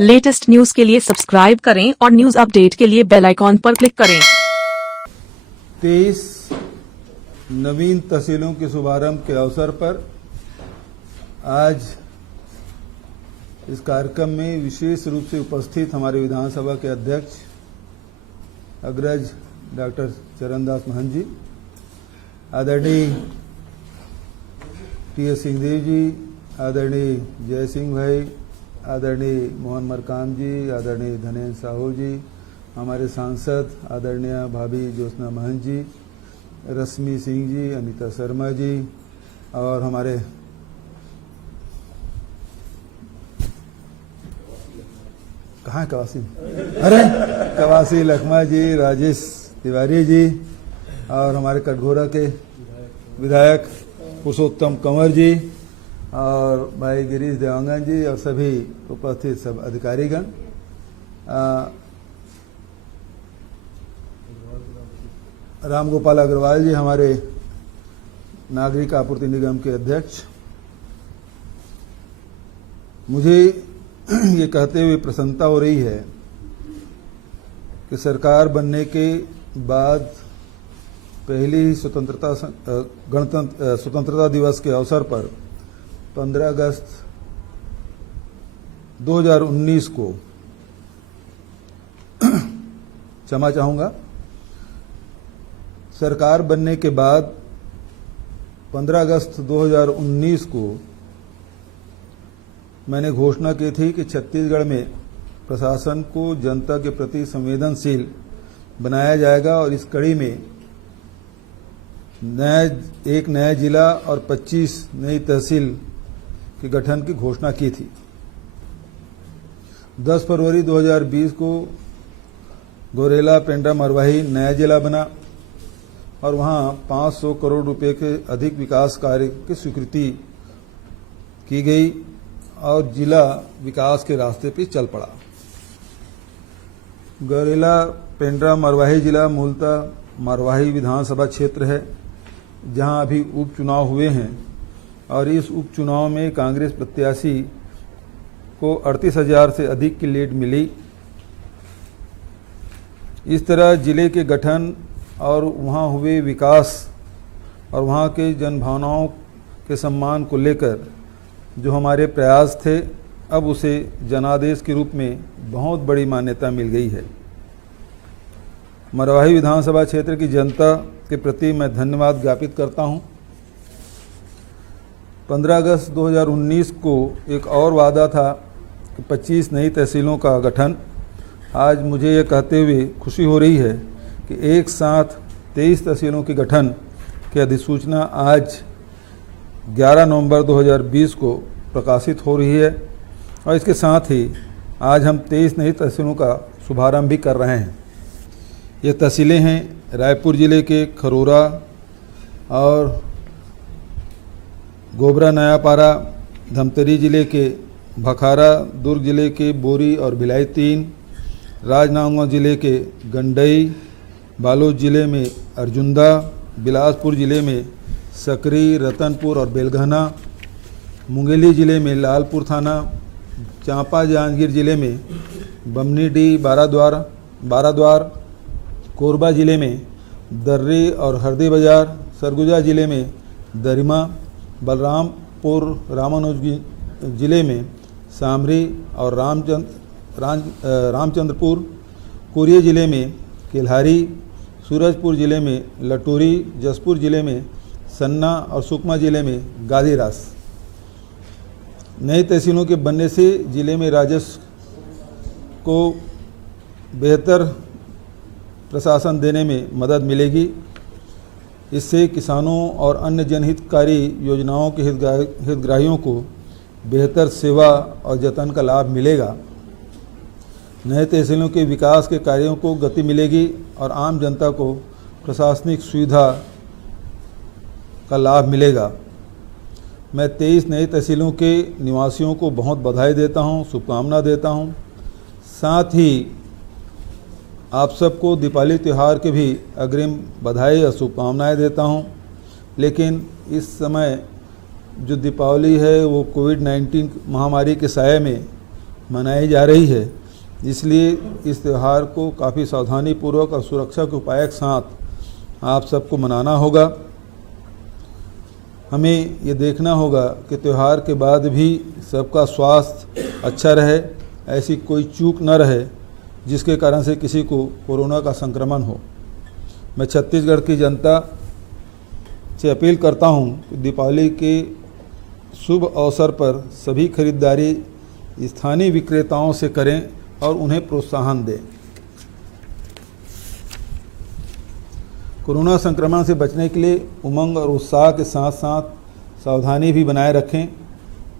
Latest news के लिए subscribe करें और न्यूज अपडेट के लिए बेल आइकॉन पर क्लिक करें। 23 नवीन तहसीलों के शुभारंभ के अवसर पर आज इस कार्यक्रम में विशेष रूप से उपस्थित हमारे विधानसभा के अध्यक्ष अग्रज डॉक्टर चरणदास महंत जी, आदरणीय टी.एस. सिंहदेव जी, आदरणीय जय सिंह भाई, आदरणीय मोहन मरकाम जी, आदरणीय धनेन्द्र साहू जी, हमारे सांसद आदरणीय भाभी ज्योत्सना महंत जी, रश्मि सिंह जी, अनीता शर्मा जी और हमारे कहाँ है कवासी, अरे कवासी लखमा जी, राजेश तिवारी जी और हमारे कटघोरा के विधायक पुरुषोत्तम कंवर जी और भाई गिरीश देवांगन जी और सभी उपस्थित सब अधिकारीगण, राम गोपाल अग्रवाल जी हमारे नागरिक आपूर्ति निगम के अध्यक्ष, मुझे ये कहते हुए प्रसन्नता हो रही है कि सरकार बनने के बाद पहली ही स्वतंत्रता दिवस के अवसर पर 15 अगस्त 2019 को क्षमा चाहूंगा, सरकार बनने के बाद 15 अगस्त 2019 को मैंने घोषणा की थी कि छत्तीसगढ़ में प्रशासन को जनता के प्रति संवेदनशील बनाया जाएगा और इस कड़ी में एक नया जिला और 25 नई तहसील के गठन की घोषणा की थी। 10 फरवरी 2020 को गोरेला पेंड्रा मरवाही नया जिला बना और वहां 500 करोड़ रुपए के अधिक विकास कार्य की स्वीकृति की गई और जिला विकास के रास्ते पे चल पड़ा। गोरेला पेंड्रा मरवाही जिला मूलतः मरवाही विधानसभा क्षेत्र है जहां अभी उपचुनाव हुए हैं और इस उपचुनाव में कांग्रेस प्रत्याशी को 38,000 से अधिक की लीड मिली। इस तरह जिले के गठन और वहां हुए विकास और वहां के जनभावनाओं के सम्मान को लेकर जो हमारे प्रयास थे, अब उसे जनादेश के रूप में बहुत बड़ी मान्यता मिल गई है। मरवाही विधानसभा क्षेत्र की जनता के प्रति मैं धन्यवाद ज्ञापित करता हूं। 15 अगस्त 2019 को एक और वादा था कि 25 नई तहसीलों का गठन। आज मुझे ये कहते हुए खुशी हो रही है कि एक साथ 23 तहसीलों के गठन की अधिसूचना आज 11 नवंबर 2020 को प्रकाशित हो रही है और इसके साथ ही आज हम 23 नई तहसीलों का शुभारंभ भी कर रहे हैं। ये तहसीलें हैं रायपुर जिले के खरोरा और गोबरा नयापारा, धमतरी जिले के भखारा, दुर्ग जिले के बोरी और भिलाई 3, राजनांदगांव जिले के गंडई, बालोद जिले में अर्जुंदा, बिलासपुर जिले में सकरी, रतनपुर और बेलगहना, मुंगेली जिले में लालपुर थाना, चांपा जांजगीर जिले में बमनीडी, बाराद्वार, कोरबा जिले में दर्री और हरदी बाजार, सरगुजा जिले में दरिमा, बलरामपुर रामानुज जिले में सामरी और रामचंद्रपुर, कोरिया जिले में केल्हारी, सूरजपुर जिले में लटोरी, जसपुर जिले में सन्ना और सुकमा जिले में गादीरास। नई तहसीलों के बनने से जिले में राजस्व को बेहतर प्रशासन देने में मदद मिलेगी। इससे किसानों और अन्य जनहितकारी योजनाओं के हितग्राहियों को बेहतर सेवा और जतन का लाभ मिलेगा। नए तहसीलों के विकास के कार्यों को गति मिलेगी और आम जनता को प्रशासनिक सुविधा का लाभ मिलेगा। मैं 23 नई तहसीलों के निवासियों को बहुत बधाई देता हूं, शुभकामना देता हूं। साथ ही आप सबको दीपावली त्यौहार के भी अग्रिम बधाई और शुभकामनाएं देता हूं। लेकिन इस समय जो दीपावली है वो कोविड-19 महामारी के साये में मनाई जा रही है, इसलिए इस त्यौहार को काफ़ी सावधानी पूर्वक और सुरक्षा के उपाय के साथ आप सबको मनाना होगा। हमें ये देखना होगा कि त्यौहार के बाद भी सबका स्वास्थ्य अच्छा रहे, ऐसी कोई चूक न रहे जिसके कारण से किसी को कोरोना का संक्रमण हो। मैं छत्तीसगढ़ की जनता से अपील करता हूँ कि दीपावली के शुभ अवसर पर सभी खरीदारी स्थानीय विक्रेताओं से करें और उन्हें प्रोत्साहन दें। कोरोना संक्रमण से बचने के लिए उमंग और उत्साह के साथ साथ सावधानी भी बनाए रखें।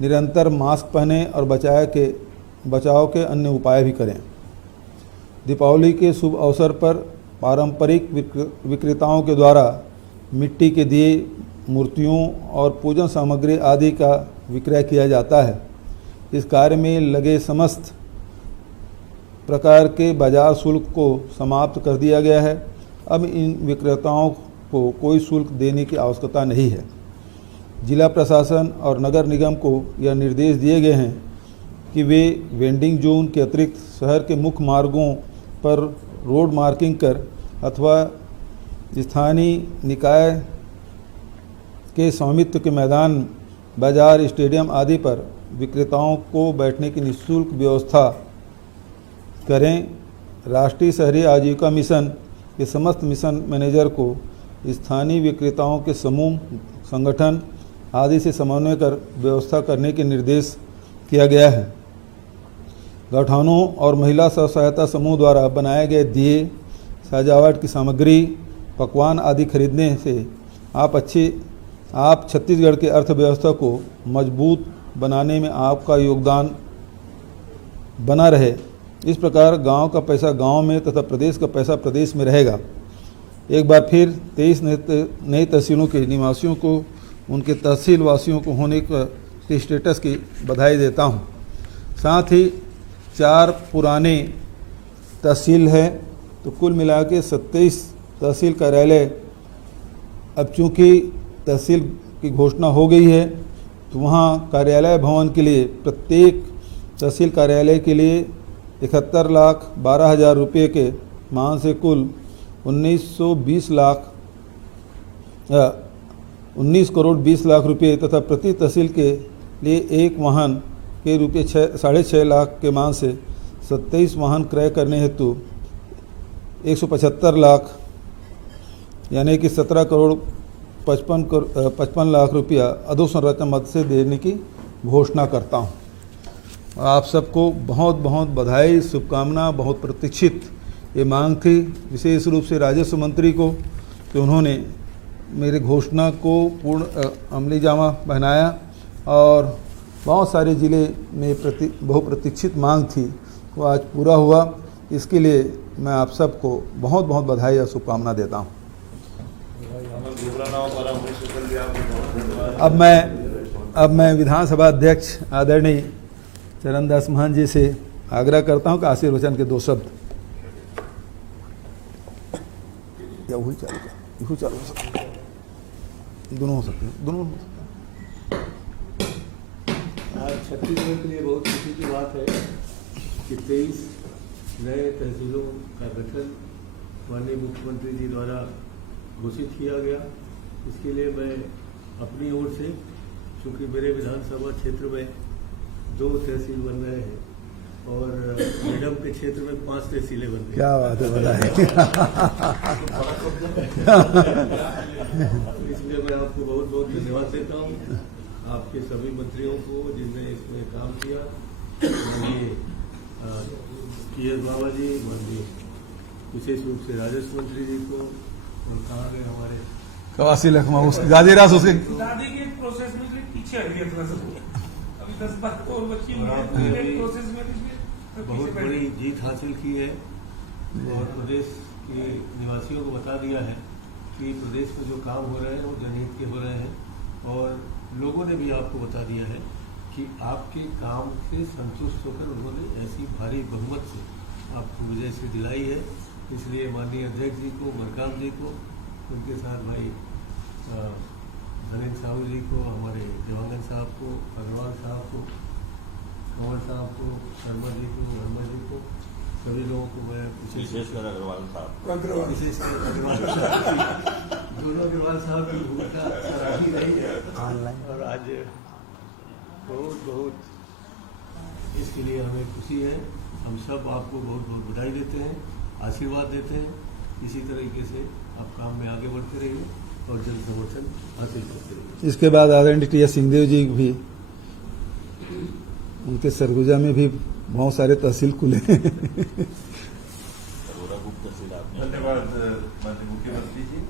निरंतर मास्क पहनें और बचाव के अन्य उपाय भी करें। दीपावली के शुभ अवसर पर पारंपरिक विक्रेताओं के द्वारा मिट्टी के दिए, मूर्तियों और पूजन सामग्री आदि का विक्रय किया जाता है। इस कार्य में लगे समस्त प्रकार के बाजार शुल्क को समाप्त कर दिया गया है। अब इन विक्रेताओं को कोई शुल्क देने की आवश्यकता नहीं है। जिला प्रशासन और नगर निगम को यह निर्देश दिए गए हैं कि वे वेंडिंग जोन के अतिरिक्त शहर के मुख्य मार्गों पर रोड मार्किंग कर अथवा स्थानीय निकाय के स्वामित्व के मैदान, बाजार, स्टेडियम आदि पर विक्रेताओं को बैठने की निःशुल्क व्यवस्था करें। राष्ट्रीय शहरी आजीविका मिशन के समस्त मिशन मैनेजर को स्थानीय विक्रेताओं के समूह, संगठन आदि से समन्वय कर व्यवस्था करने के निर्देश किया गया है। गौठानों और महिला स्व सहायता समूह द्वारा बनाए गए दिए, सजावट की सामग्री, पकवान आदि खरीदने से आप छत्तीसगढ़ की अर्थव्यवस्था को मजबूत बनाने में आपका योगदान बना रहे। इस प्रकार गांव का पैसा गांव में तथा प्रदेश का पैसा प्रदेश में रहेगा। एक बार फिर 23 नई तहसीलों के निवासियों को उनके तहसील वासियों को होने के स्टेटस की बधाई देता हूं। साथ ही 4 पुराने तहसील हैं, तो कुल मिला के 27 तहसील कार्यालय। अब चूँकि तहसील की घोषणा हो गई है, तो वहाँ कार्यालय भवन के लिए प्रत्येक तहसील कार्यालय के लिए 71,12,000 रुपये के मान से कुल 19 करोड़ 20 लाख रुपये तथा प्रति तहसील के लिए एक वाहन के रुपये 6.5 लाख के मान से 27 वाहन क्रय करने हेतु 175 लाख यानी कि 17 करोड़ 55 लाख रुपया अधोसंरचना मद से देने की घोषणा करता हूँ। आप सबको बहुत बहुत बधाई, शुभकामना। बहुत प्रतीक्षित ये मांग थी, विशेष रूप से राजस्व मंत्री को, कि उन्होंने मेरे घोषणा को पूर्ण अमली जामा पहनाया और बहुत सारे ज़िले में बहुप्रतीक्षित मांग थी, वो आज पूरा हुआ। इसके लिए मैं आप सबको बहुत बहुत बधाई और शुभकामना देता हूँ। अब मैं विधानसभा अध्यक्ष आदरणीय चरणदास महंत जी से आग्रह करता हूं कि आशीर्वचन के 2 शब्द। या वही चालू दोनों हो सकते हैं, दोनों। आज छत्तीसगढ़ के लिए बहुत खुशी की बात है कि 23 नए तहसीलों का गठन माननीय मुख्यमंत्री जी द्वारा घोषित किया गया। इसके लिए मैं अपनी ओर से, चूँकि मेरे विधानसभा क्षेत्र में 2 तहसील बन रहे हैं और मैडम के क्षेत्र में 5 तहसीलें बन रही हैं। क्या बात है, बधाई। इसलिए मैं आपको बहुत बहुत धन्यवाद देता हूँ, आपके सभी मंत्रियों को जिनने इसमें काम किया। माननीय PS बाबा जी, माननीय विशेष रूप से राजस्व मंत्री जी को, और कहाँ गए हमारे कवासी लखमा गाजीरास, उसके दादी के प्रोसेस में पीछे हट गया थोड़ा सा, अभी 10-12 और बच्ची प्रोसेस में बहुत बड़ी जीत हासिल की है और प्रदेश के निवासियों को बता दिया है कि प्रदेश में जो काम हो रहे हैं वो जनहित के हो रहे हैं। और लोगों ने भी आपको बता दिया है कि आपके काम से संतुष्ट होकर उन्होंने ऐसी भारी बहुमत से आपको विजय से दिलाई है। इसलिए माननीय अध्यक्ष जी को, मरकाम जी को, उनके साथ भाई धनेन्द्र साहू जी को, हमारे देवांगन साहब को, अग्रवाल साहब को, मोहन साहब को, शर्मा जी को, वर्मा जी को, सभी लोगों को मैं विशेषकर अग्रवाल साहब, विशेषकर अग्रवाल साहब की, दोनों अग्रवाल साहब की भूमिका सराही रही है और आज बहुत इसके लिए हमें खुशी है। हम सब आपको बहुत बहुत बधाई देते हैं, आशीर्वाद देते हैं। इसी तरीके से आप काम में आगे बढ़ते रहिए और जन समर्थन हासिल करते रहिए। इसके बाद आदरणीय टी एस सिंहदेव जी भी, उनके सरगुजा में भी बहुत सारे तहसील खुले हैं। धन्यवाद माननीय मुख्यमंत्री जी,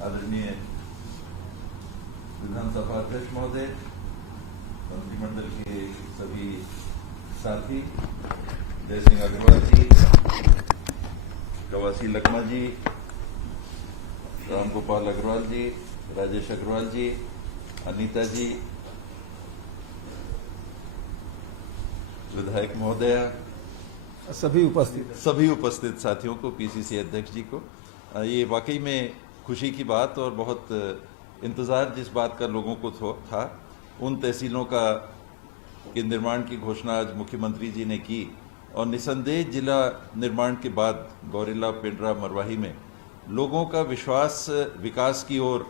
आदरणीय विधानसभा अध्यक्ष महोदय, मंत्रिमंडल के सभी साथी, जय सिंह अग्रवाल जी, कवासी लखमा जी, राम गोपाल अग्रवाल जी, राजेश अग्रवाल जी, अनीता जी, विधायक महोदया, सभी उपस्थित साथियों को, पीसीसी अध्यक्ष जी को, ये वाकई में खुशी की बात और बहुत इंतजार जिस बात का लोगों को था, उन तहसीलों के निर्माण की घोषणा आज मुख्यमंत्री जी ने की और निसंदेह जिला निर्माण के बाद गौरेला, पिंडरा, मरवाही में लोगों का विश्वास विकास की ओर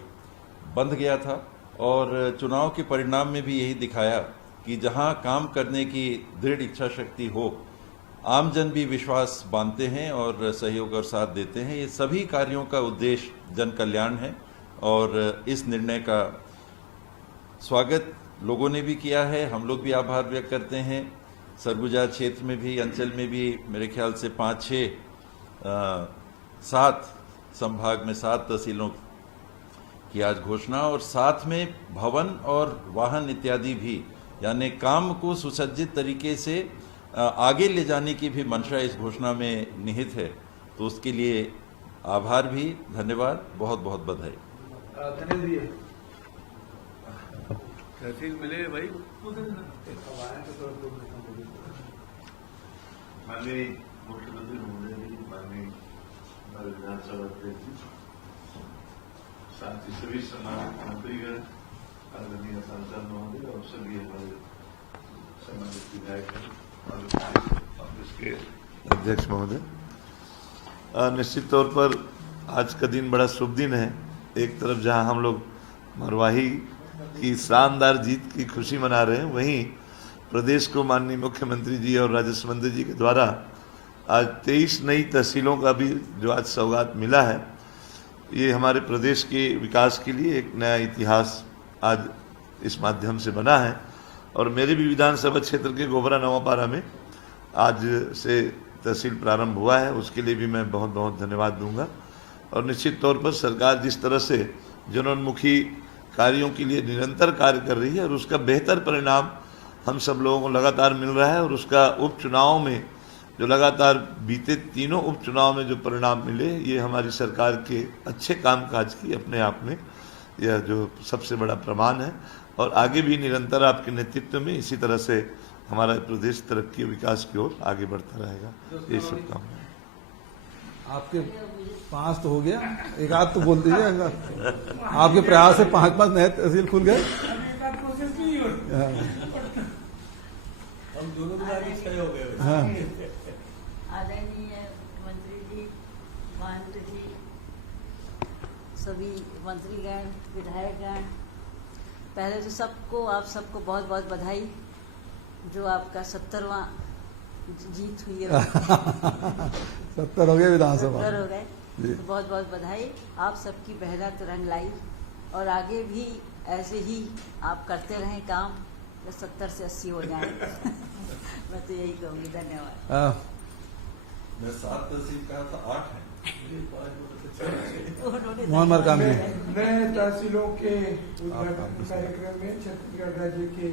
बंध गया था और चुनाव के परिणाम में भी यही दिखाया कि जहां काम करने की दृढ़ इच्छा शक्ति हो, आमजन भी विश्वास बांधते हैं और सहयोग और साथ देते हैं। ये सभी कार्यों का उद्देश्य जन कल्याण है और इस निर्णय का स्वागत लोगों ने भी किया है, हम लोग भी आभार व्यक्त करते हैं। सरगुजा क्षेत्र में भी, अंचल में भी मेरे ख्याल से 5-6-7 संभाग में 7 तहसीलों की आज घोषणा और साथ में भवन और वाहन इत्यादि भी, यानी काम को सुसज्जित तरीके से आगे ले जाने की भी मंशा इस घोषणा में निहित है। तो उसके लिए आभार भी, धन्यवाद, बहुत बहुत बधाई। तहसील मिले भाई। माननीय मुख्यमंत्री महोदय जी, माननीय विधानसभा अध्यक्ष जी, साथ ही सभी सम्मानित मंत्रीगण, आदरणीय सांसद महोदय और सभी हमारे सम्मानित विधायक और इसके अध्यक्ष महोदय, निश्चित तौर पर आज का दिन बड़ा शुभ दिन है। एक तरफ जहां हम लोग मरवाही की शानदार जीत की खुशी मना रहे हैं, वहीं प्रदेश को माननीय मुख्यमंत्री जी और राजस्व मंत्री जी के द्वारा आज 23 नई तहसीलों का भी जो आज सौगात मिला है, ये हमारे प्रदेश के विकास के लिए एक नया इतिहास आज इस माध्यम से बना है। और मेरे भी विधानसभा क्षेत्र के गोबरा नवापारा में आज से तहसील प्रारंभ हुआ है, उसके लिए भी मैं बहुत बहुत धन्यवाद दूंगा। और निश्चित तौर पर सरकार जिस तरह से जनोन्मुखी कार्यों के लिए निरंतर कार्य कर रही है और उसका बेहतर परिणाम हम सब लोगों को लगातार मिल रहा है और उसका उपचुनाव में जो लगातार बीते तीनों उपचुनाव में जो परिणाम मिले, ये हमारी सरकार के अच्छे कामकाज की अपने आप में यह जो सबसे बड़ा प्रमाण है। और आगे भी निरंतर आपके नेतृत्व में इसी तरह से हमारा प्रदेश तरक्की और विकास की ओर आगे बढ़ता रहेगा। ये शुभकामनाएं। आपके 5 तो हो गया, एक आध तो बोल दीजिए। आपके प्रयास से 5 नए तहसील खुल गए। हम दोनों के साथ छह हो गए। हाँ। आदरणीय मंत्री जी, महंत जी, सभी मंत्रीगण, विधायकगण, पहले तो आप सबको बहुत बहुत बधाई, जो आपका 70वां जीत हुई है। 70 हो गए विधानसभा, 70 हो गए, तो बहुत बहुत बधाई। आप सबकी मेहनत रंग लाई और आगे भी ऐसे ही आप करते रहें काम, 70 से 80 हो जाए। मैं तो यही कहूँगी। धन्यवाद। मैं 7 तहसील कहा था, 8 है। मोहन मरकामी नए तहसीलों के उद्घाटन कार्यक्रम में छत्तीसगढ़ राज्य के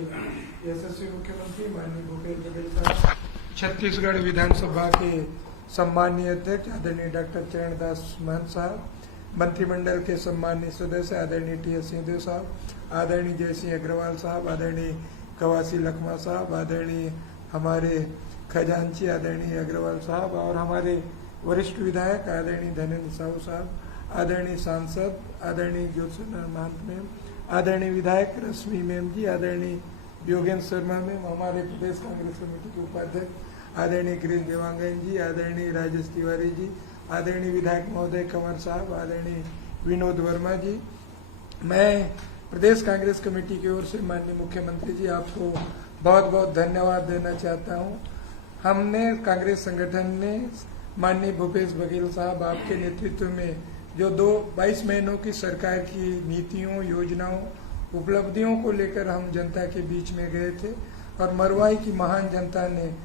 यशस्वी मुख्यमंत्री माननीय भूपेश बघेल साहब, छत्तीसगढ़ विधानसभा के सम्मानीय अध्यक्ष आदरणीय डॉक्टर चरणदास महंत साहब, मंत्रिमंडल के सम्मानित सदस्य आदरणीय टी.एस. सिंहदेव साहब, आदरणीय जय सिंह अग्रवाल साहब, आदरणीय कवासी लखमा साहब, आदरणीय हमारे खजांची आदरणीय अग्रवाल साहब और हमारे वरिष्ठ विधायक आदरणीय धनेन्द्र साहू साहब, आदरणीय सांसद आदरणीय ज्योत्सना महंत मैम, आदरणीय विधायक रश्मि मैम जी, आदरणीय योगेंद्र शर्मा मैम, हमारे प्रदेश कांग्रेस कमेटी के उपाध्यक्ष आदरणीय गिरीश देवांगन जी, आदरणीय राजेश तिवारी जी, आदरणीय विधायक महोदय कंवर साहब, आदरणीय विनोद वर्मा जी, मैं प्रदेश कांग्रेस कमेटी की ओर से माननीय मुख्यमंत्री जी आपको बहुत बहुत धन्यवाद देना चाहता हूँ। हमने कांग्रेस संगठन ने माननीय भूपेश बघेल साहब आपके नेतृत्व में जो 22 महीनों की सरकार की नीतियों, योजनाओं, उपलब्धियों को लेकर हम जनता के बीच में गए थे और मरवाई की महान जनता ने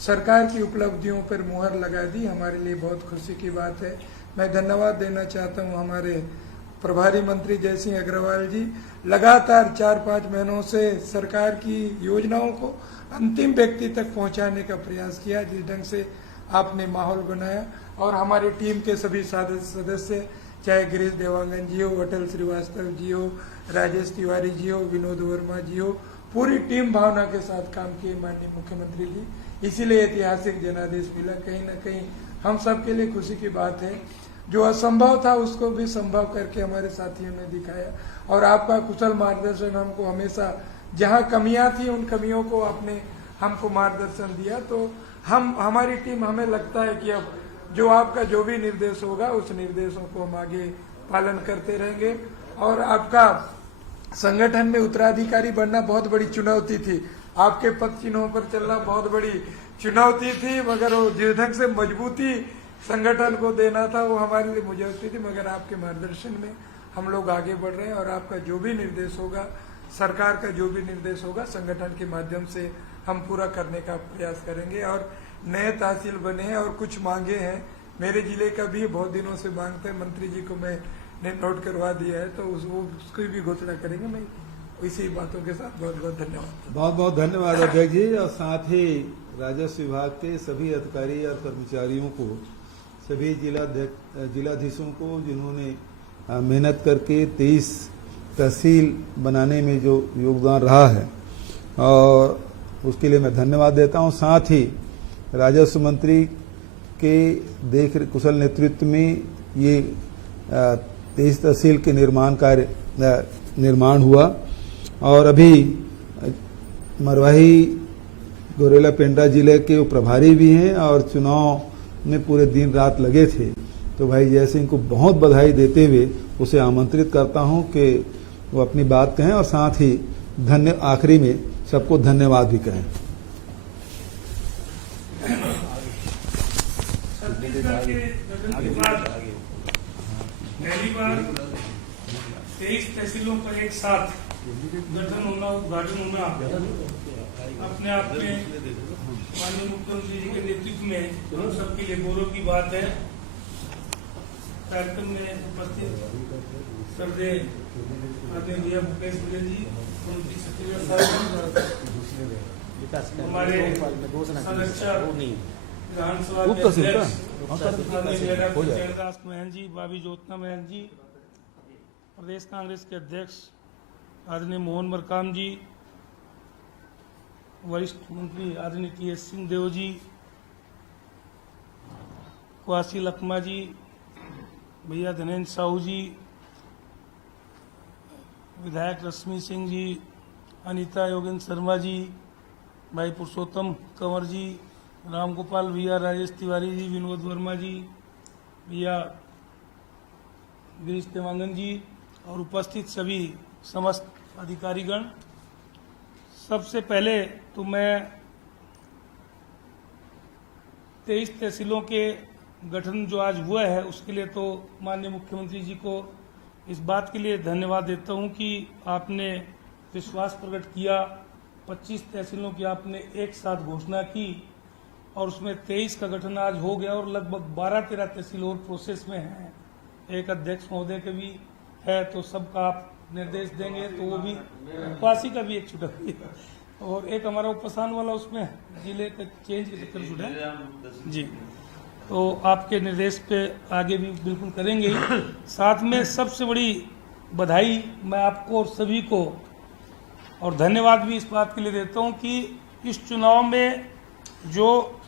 सरकार की उपलब्धियों पर मुहर लगा दी। हमारे लिए बहुत खुशी की बात है। मैं धन्यवाद देना चाहता हूँ हमारे प्रभारी मंत्री जय सिंह अग्रवाल जी, लगातार 4-5 महीनों से सरकार की योजनाओं को अंतिम व्यक्ति तक पहुंचाने का प्रयास किया। जिस ढंग से आपने माहौल बनाया और हमारी टीम के सभी सदस्य, चाहे गिरीश देवांगन जी हो, अटल श्रीवास्तव जी हो, राजेश तिवारी जी हो, विनोद वर्मा जी हो, पूरी टीम भावना के साथ काम किए माननीय मुख्यमंत्री जी। इसीलिए ऐतिहासिक जनादेश मिला। कहीं न कहीं हम सब के लिए खुशी की बात है। जो असंभव था उसको भी संभव करके हमारे साथियों ने दिखाया और आपका कुशल मार्गदर्शन हमको हमेशा, जहां कमियां थी उन कमियों को आपने हमको मार्गदर्शन दिया। तो हमारी टीम, हमें लगता है कि अब जो आपका जो भी निर्देश होगा उस निर्देशों को हम आगे पालन करते रहेंगे। और आपका संगठन में उत्तराधिकारी बनना बहुत बड़ी चुनौती थी, आपके पद चिन्हों पर चलना बहुत बड़ी चुनौती थी, मगर वो जिस ढंग से मजबूती संगठन को देना था वो हमारे लिए मुझे थी। मगर आपके मार्गदर्शन में हम लोग आगे बढ़ रहे हैं और आपका जो भी निर्देश होगा, सरकार का जो भी निर्देश होगा, संगठन के माध्यम से हम पूरा करने का प्रयास करेंगे। और नए तहसील बने हैं और कुछ मांगे हैं, मेरे जिले का भी बहुत दिनों से मांगते हैं, मंत्री जी को मैंने नोट करवा दिया है, तो उसकी भी घोषणा करेंगे। मैं इसी बातों के साथ बहुत बहुत धन्यवाद। बहुत बहुत धन्यवाद अध्यक्ष जी। और साथ ही राजस्व विभाग के सभी अधिकारी और कर्मचारियों को, सभी जिलाधीशों को, जिन्होंने मेहनत करके 23 तहसील बनाने में जो योगदान रहा है, और उसके लिए मैं धन्यवाद देता हूं। साथ ही राजस्व मंत्री के कुशल नेतृत्व में ये 23 तहसील के निर्माण हुआ और अभी मरवाही गौरेला पेंड्रा जिले के प्रभारी भी हैं और चुनाव में पूरे दिन रात लगे थे। तो भाई जय सिंह को बहुत बधाई देते हुए उसे आमंत्रित करता हूं कि वो अपनी बात कहें और साथ ही आखिरी में सबको धन्यवाद भी कहें। पहली बार 23 तहसीलों का एक साथ गठन होना, उद्घाटन होना अपने आप में माननीय मुख्यमंत्री जी के नेतृत्व में हम सबके लिए गौरव की बात है। कार्यक्रम में उपस्थित सर्वे आदरणीय भूपेश बघेल जी, मंत्री सचिव साहब, हमारे संरक्षक विधानसभा के अध्यक्ष महन जी, भाभी ज्योत्ना महन जी, प्रदेश कांग्रेस के अध्यक्ष आदरणीय मोहन मरकाम जी, वरिष्ठ मंत्री आदरणीय टी.एस. सिंहदेव जी, क्वासी लखमा जी, भैया धनेन्द्र साहू जी, विधायक रश्मि सिंह जी, अनीता योगेंद्र शर्मा जी, भाई पुरुषोत्तम कंवर जी, रामगोपाल भैया, राजेश तिवारी जी, विनोद वर्मा जी, भैया गिरीश देवांगन जी और उपस्थित सभी समस्त अधिकारीगण। सबसे पहले तो मैं 23 तहसीलों के गठन जो आज हुआ है उसके लिए तो माननीय मुख्यमंत्री जी को इस बात के लिए धन्यवाद देता हूं कि आपने विश्वास प्रकट किया। 25 तहसीलों की आपने एक साथ घोषणा की और उसमें 23 का गठन आज हो गया और लगभग 12-13 तहसील और प्रोसेस में हैं। एक अध्यक्ष महोदय के भी है, तो सबका आप निर्देश देंगे तो वो भी, क्वासी का भी एक छुटा और एक हमारा उपसान वाला उसमें जिले का चेंज के चक्कर छुटा जी, तो आपके निर्देश पे आगे भी बिल्कुल करेंगे। साथ में सबसे बड़ी बधाई मैं आपको और सभी को और धन्यवाद भी इस बात के लिए देता हूं कि इस चुनाव में जो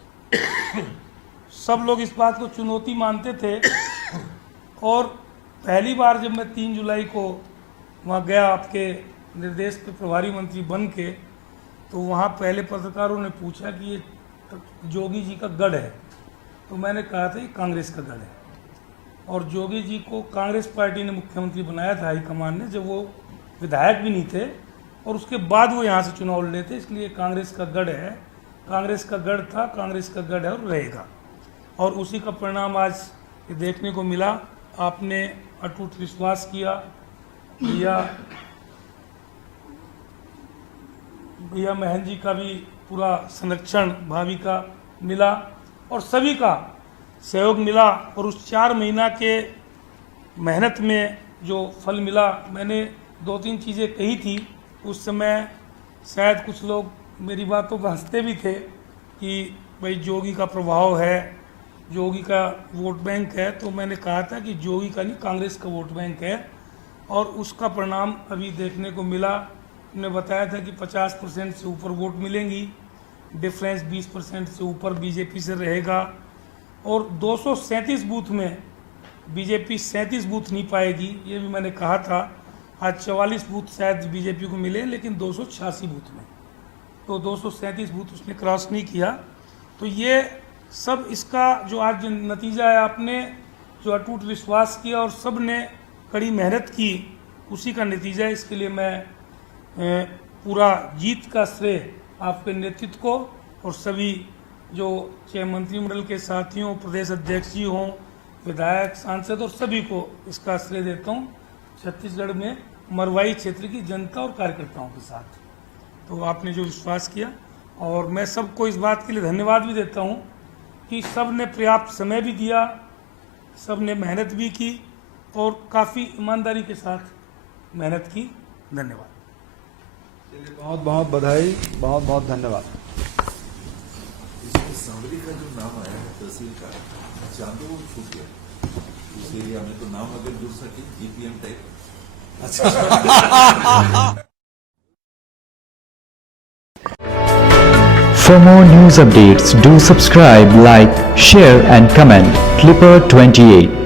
सब लोग इस बात को चुनौती मानते थे और पहली बार जब मैं 3 जुलाई को वहाँ गया आपके निर्देश पे प्रभारी मंत्री बन के, तो वहाँ पहले पत्रकारों ने पूछा कि ये जोगी जी का गढ़ है, तो मैंने कहा था ये कांग्रेस का गढ़ है। और जोगी जी को कांग्रेस पार्टी ने मुख्यमंत्री बनाया था हाईकमान ने, जब वो विधायक भी नहीं थे, और उसके बाद वो यहाँ से चुनाव लड़े थे, इसलिए कांग्रेस का गढ़ है, कांग्रेस का गढ़ था, कांग्रेस का गढ़ है और रहेगा। और उसी का परिणाम आज ये देखने को मिला। आपने अटूट विश्वास किया, भैया महन जी का भी पूरा संरक्षण भाभी का मिला और सभी का सहयोग मिला, और उस 4 महीना के मेहनत में जो फल मिला, मैंने 2-3 चीज़ें कही थी उस समय, शायद कुछ लोग मेरी बातों पर हंसते भी थे कि भाई जोगी का प्रभाव है, जोगी का वोट बैंक है। तो मैंने कहा था कि जोगी का नहीं, कांग्रेस का वोट बैंक है, और उसका परिणाम अभी देखने को मिला। हमने बताया था कि 50% से ऊपर वोट मिलेंगी, डिफरेंस 20% से ऊपर बीजेपी से रहेगा, और 237 बूथ में बीजेपी 37 बूथ नहीं पाएगी, ये भी मैंने कहा था। आज 44 बूथ शायद बीजेपी को मिले, लेकिन 286 बूथ में, तो 237 बूथ उसने क्रॉस नहीं किया। तो ये सब इसका जो आज नतीजा है, आपने जो अटूट विश्वास किया और सब ने कड़ी मेहनत की, उसी का नतीजा है। इसके लिए मैं पूरा जीत का श्रेय आपके नेतृत्व को और सभी जो चाहे मंत्रिमंडल के साथियों, प्रदेश अध्यक्ष जी हों, विधायक, सांसद और सभी को इसका श्रेय देता हूँ, छत्तीसगढ़ में मरवाई क्षेत्र की जनता और कार्यकर्ताओं के साथ। तो आपने जो विश्वास किया, और मैं सबको इस बात के लिए धन्यवाद भी देता हूँ कि सब ने पर्याप्त समय भी दिया, सब ने मेहनत भी की और काफ़ी ईमानदारी के साथ मेहनत की। धन्यवाद। बहुत बहुत बधाई, बहुत बहुत धन्यवाद। इसमें सांवरी का जो नाम आया है तहसील का, चांदो वो छूट गया उस एरिया में, तो नाम अगर जुड़ सके GPM type. For more news updates, do subscribe, like, share and comment. Clipper 28.